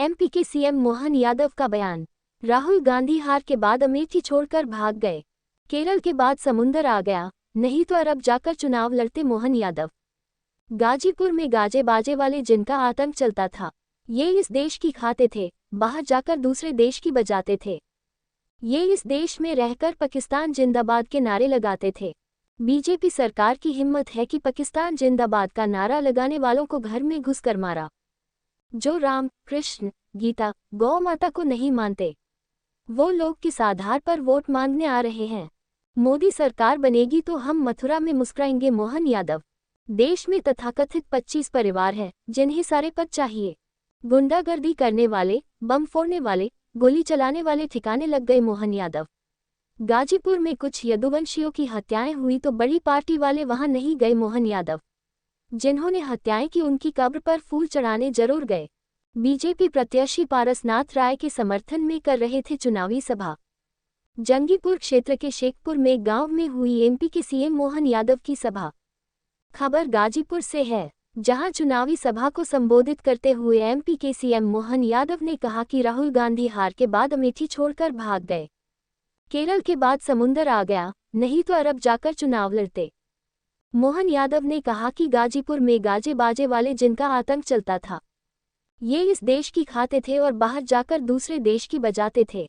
MP के CM Mohan Yadav का बयान। राहुल गांधी हार के बाद अमेठी छोड़कर भाग गए। केरल के बाद समुंदर आ गया, नहीं तो अरब जाकर चुनाव लड़ते मोहन यादव। गाजीपुर में गाजे बाजे वाले जिनका आतंक चलता था, ये इस देश की खाते थे, बाहर जाकर दूसरे देश की बजाते थे। ये इस देश में रहकर पाकिस्तान जिंदाबाद के नारे लगाते थे। बीजेपी सरकार की हिम्मत है कि पाकिस्तान जिंदाबाद का नारा लगाने वालों को घर में घुसकर मारा। जो राम, कृष्ण, गीता, गौ माता को नहीं मानते, वो लोग किस आधार पर वोट मांगने आ रहे हैं। मोदी सरकार बनेगी तो हम मथुरा में मुस्कुराएंगे। मोहन यादव। देश में तथाकथित 25 परिवार हैं जिन्हें सारे पद चाहिए। गुंडागर्दी करने वाले, बम फोड़ने वाले, गोली चलाने वाले ठिकाने लग गए। मोहन यादव। गाजीपुर में कुछ यदुवंशियों की हत्याएं हुई तो बड़ी पार्टी वाले वहां नहीं गए। मोहन यादव। जिन्होंने हत्याएं की उनकी कब्र पर फूल चढ़ाने जरूर गए। बीजेपी प्रत्याशी पारसनाथ राय के समर्थन में कर रहे थे चुनावी सभा। जंगीपुर क्षेत्र के शेखपुर में गांव में हुई एमपी के सीएम मोहन यादव की सभा। खबर गाजीपुर से है, जहां चुनावी सभा को संबोधित करते हुए एमपी के सीएम मोहन यादव ने कहा कि राहुल गांधी हार के बाद अमेठी छोड़कर भाग गए। केरल के बाद समुंदर आ गया, नहीं तो अरब जाकर चुनाव लड़ते। मोहन यादव ने कहा कि गाजीपुर में गाजे बाजे वाले जिनका आतंक चलता था, ये इस देश की खाते थे और बाहर जाकर दूसरे देश की बजाते थे।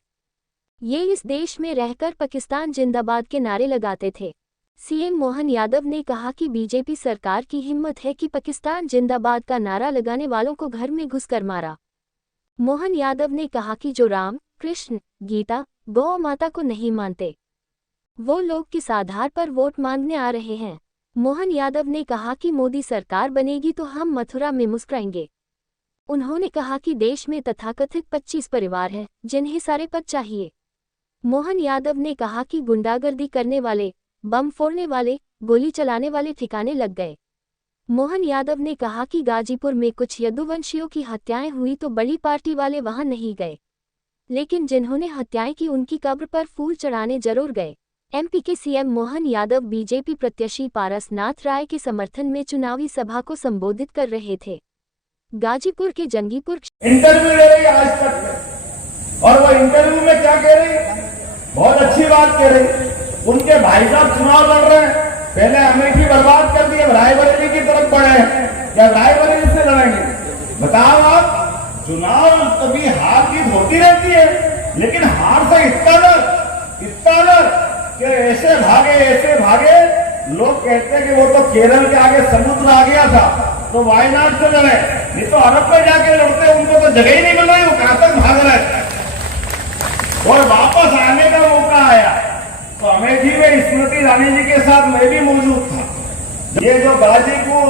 ये इस देश में रहकर पाकिस्तान जिंदाबाद के नारे लगाते थे। सीएम मोहन यादव ने कहा कि बीजेपी सरकार की हिम्मत है कि पाकिस्तान जिंदाबाद का नारा लगाने वालों को घर में घुसकर मारा। मोहन यादव ने कहा कि जो राम, कृष्ण, गीता, गौ माता को नहीं मानते, वो लोग किस आधार पर वोट मांगने आ रहे हैं। मोहन यादव ने कहा कि मोदी सरकार बनेगी तो हम मथुरा में मुस्कुराएंगे। उन्होंने कहा कि देश में तथाकथित 25 परिवार हैं जिन्हें सारे पद चाहिए। मोहन यादव ने कहा कि गुंडागर्दी करने वाले, बम फोड़ने वाले, गोली चलाने वाले ठिकाने लग गए। मोहन यादव ने कहा कि गाजीपुर में कुछ यदुवंशियों की हत्याएं हुई तो बड़ी पार्टी वाले वहां नहीं गए, लेकिन जिन्होंने हत्याएं की उनकी कब्र पर फूल चढ़ाने जरूर गए। एमपी के सीएम मोहन यादव बीजेपी प्रत्याशी पारसनाथ राय के समर्थन में चुनावी सभा को संबोधित कर रहे थे। गाजीपुर के जंगीपुर इंटरव्यू ले रही आज तक, और वो इंटरव्यू में क्या कह रही, बहुत अच्छी बात कह रही। उनके भाई साहब चुनाव लड़ रहे हैं, पहले अमेठी बर्बाद कर दिए, रायबरेली की तरफ बढ़े हैं, या रायबरेली से लड़ेंगे। बताओ आप, चुनाव कभी हार जीत होती रहती है, लेकिन हार से इतना डर कि ऐसे भागे। लोग कहते हैं कि वो तो केरल के आगे समुद्र आ गया था तो वायनाड से लड़े, नहीं तो अरब में जाके लड़ते, उनको तो जगह ही नहीं मिल रही, वो कहां तक भाग रहे। और वापस आने का मौका आया तो अमेठी में स्मृति ईरानी जी के साथ मैं भी मौजूद था। ये जो गाजीपुर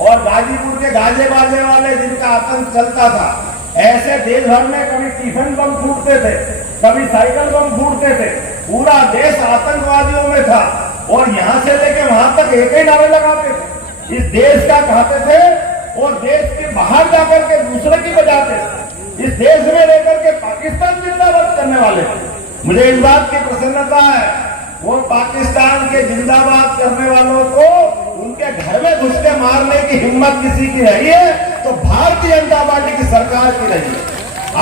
और गाजीपुर के गाजे बाजे वाले जिनका आतंक चलता था, ऐसे देश भर में कभी टिफिन बम फूटते थे, कभी साइकिल बम फूटते थे, पूरा देश आतंकवादियों में था, और यहां से लेके वहां तक एक ही नारे लगाते थे, इस देश का कहते थे, और देश के बाहर जाकर के दूसरे की बजाते थे, इस देश में लेकर के पाकिस्तान जिंदाबाद करने वाले थे। मुझे इस बात की प्रसन्नता है, वो पाकिस्तान के जिंदाबाद करने वालों को उनके घर में घुस के मारने की हिम्मत किसी की रही है तो भारतीय जनता पार्टी की सरकार की रही है।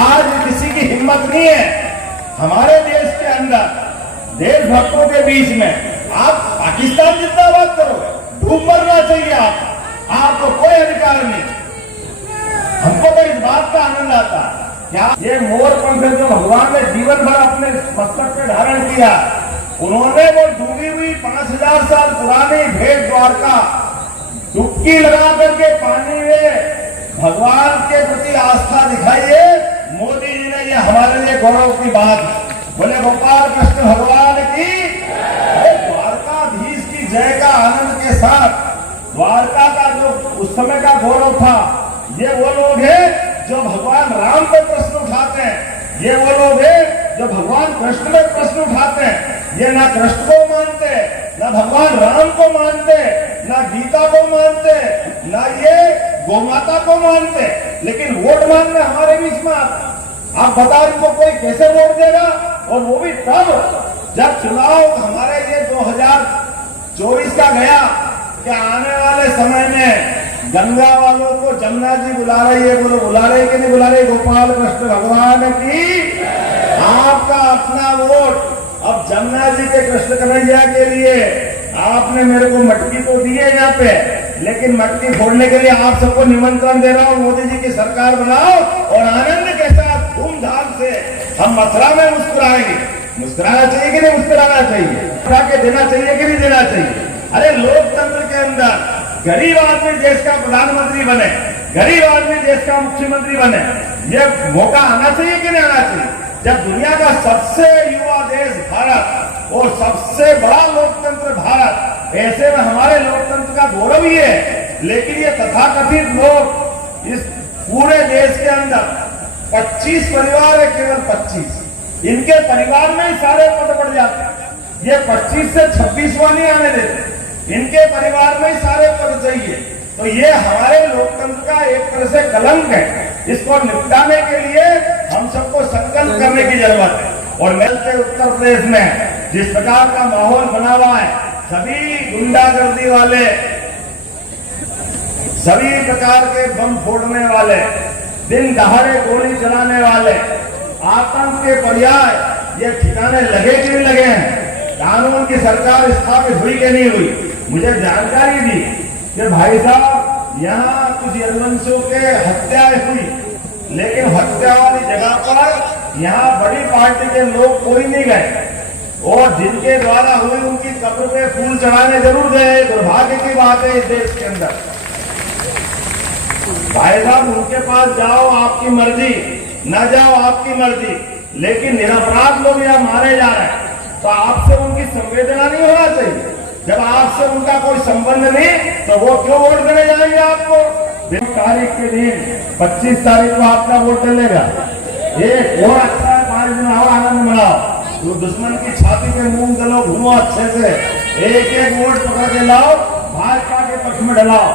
आज किसी की हिम्मत नहीं है हमारे देश के अंदर, देशभक्तों के बीच में आप पाकिस्तान जिंदाबाद करो, डूब मरना चाहिए आपको कोई अधिकार नहीं। हमको तो इस बात का आनंद आता है, क्या ये मोर पंख जो भगवान ने जीवन भर अपने मस्तक पे धारण किया, उन्होंने वो डूबी हुई 5000 साल पुरानी भेंट द्वारका डुबकी लगा करके पानी में भगवान के प्रति आस्था दिखाइए। मोदी जी ने ये हमारे लिए गौरव की बात है। बोले गोपाल कृष्ण भगवान की, द्वारकाधीश की जय का आनंद के साथ। द्वारका का जो उस समय का गौरव था, ये वो लोग हैं जो भगवान राम पे प्रश्न उठाते हैं, ये वो लोग हैं जो भगवान कृष्ण में प्रश्न उठाते हैं। ये ना कृष्ण को मानते, ना भगवान राम को मानते, ना गीता को मानते, ना ये गोमाता को मानते, लेकिन वोट मांगने हमारे बीच में आते। आप बताओ इनको कोई कैसे वोट देगा, और वो भी तब जब चुनाव हमारे ये 2024 का गया कि आने वाले समय में गंगा वालों को जमुना जी बुला रही है, बोलो बुला रही कि नहीं बुला रही? गोपाल कृष्ण भगवान की आपका अपना वोट अब जमुना जी के कृष्ण कन्हैया के लिए। आपने मेरे को मटकी तो दी है यहाँ पे, लेकिन मटकी फोड़ने के लिए आप सबको निमंत्रण दे रहा हूँ, मोदी जी की सरकार बनाओ और आनंद के साथ धूमधाम से हम मथुरा में मुस्कुराएंगे। मुस्कुराना चाहिए कि नहीं मुस्कुराना चाहिए? मुस्कुरा के देना चाहिए कि नहीं देना चाहिए? अरे लोकतंत्र के अंदर गरीब आदमी देश का प्रधानमंत्री बने, गरीब आदमी देश का मुख्यमंत्री बने, ये मौका आना चाहिए कि नहीं आना चाहिए? जब दुनिया का सबसे युवा देश भारत और सबसे बड़ा लोकतंत्र भारत, ऐसे में हमारे लोकतंत्र का गौरव ही है। लेकिन ये तथाकथित लोग इस पूरे देश के अंदर 25 परिवार है, केवल 25, इनके परिवार में ही सारे पद बढ़ जाते हैं। ये 25 से 26वां नहीं आने देते, इनके परिवार में ही सारे पद चाहिए। तो ये हमारे लोकतंत्र का एक तरह से कलंक है। इसको निपटाने के लिए हम सबको संकल्प करने की जरूरत है। और मिलते उत्तर प्रदेश में जिस प्रकार का माहौल बना हुआ है, सभी गुंडागर्दी वाले, सभी प्रकार के बम फोड़ने वाले, दिन दहाड़े गोली चलाने वाले, आतंक के पर्याय ये ठिकाने लगे कि नहीं लगे हैं? कानून की सरकार स्थापित हुई कि नहीं हुई? मुझे जानकारी दी कि भाई साहब यहाँ कुछ यदुवंशियों के हत्याएं हुई, लेकिन हत्या वाली जगह पर यहाँ बड़ी पार्टी के लोग कोई नहीं गए, और जिनके द्वारा हुई उनकी कब्र पे फूल चढ़ाने जरूर गए। दुर्भाग्य की बात है इस देश के अंदर। भाई साहब उनके पास जाओ आपकी मर्जी, न जाओ आपकी मर्जी, लेकिन निरपराध लोग यहाँ मारे जा रहे हैं, तो आपसे उनकी संवेदना नहीं होना चाहिए? जब आपसे उनका कोई संबंध नहीं तो वो क्यों वोट देने जाएंगे आपको? तारीख के दिन 25 तारीख को आपका वोट डलेगा। एक और अच्छा है, 5 दिन आओ आनंद मनाओ, तो दुश्मन की छाती पे मूंग दलो, घूमो अच्छे से, एक एक वोट पकड़ के लाओ, भाजपा के पक्ष में डलाओ।